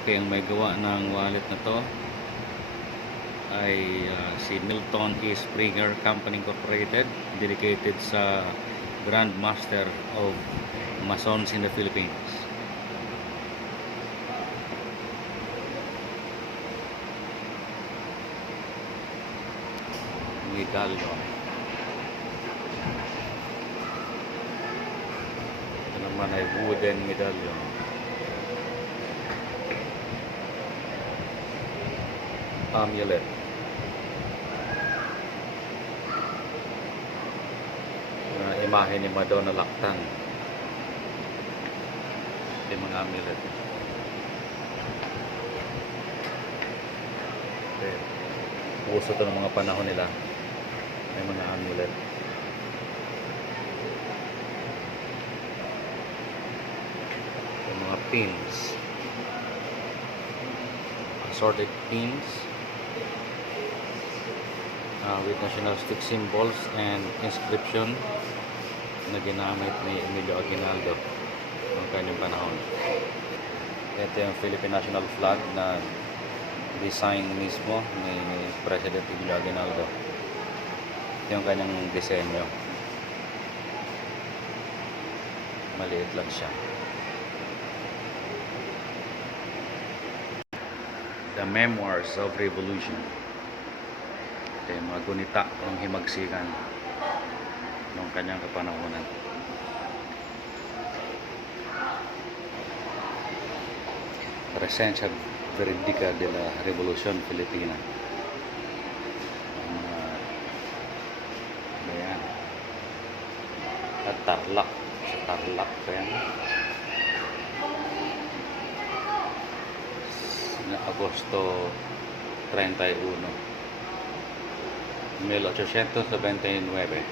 Okay, ang may gawa ng wallet na to ay si Milton E. Springer Company Incorporated, dedicated sa Grand Master of Masons in the Philippines. Medallion. Ito naman ay wooden medallion. Amulet. Imahe ni Madonna Lactan. Ito yung mga amulet. Okay. Uso ito ng mga panahon nila. May mga amulet. Yung mga pins. Assorted pins. With nationalistic symbols and inscription na ginamit ni Emilio Aguinaldo noong kanyang panahon. Ito yung Philippine National Flag na design mismo ni President Emilio Aguinaldo. Ito yung kanyang disenyo. Maliit lang siya. The Memoirs of Revolution. Ito yung mga gunita ng himagsikan noong kanyang kapanahonan. Presencia Verídica de la Revolución Filipina. Ayan. At Tarlac. Sa Tarlac pa yan. Agosto 31, 1899.